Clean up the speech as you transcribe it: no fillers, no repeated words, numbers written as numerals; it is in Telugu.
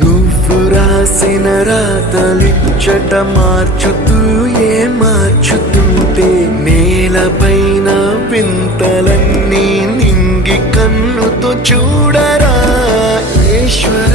నువ్వు రాసిన రాతలిచ్చట మార్చుతూ మార్చుతుంటే నేలపైన వింతలన్నీ నింగి కన్నుతో చూడరా ఈశ్వర.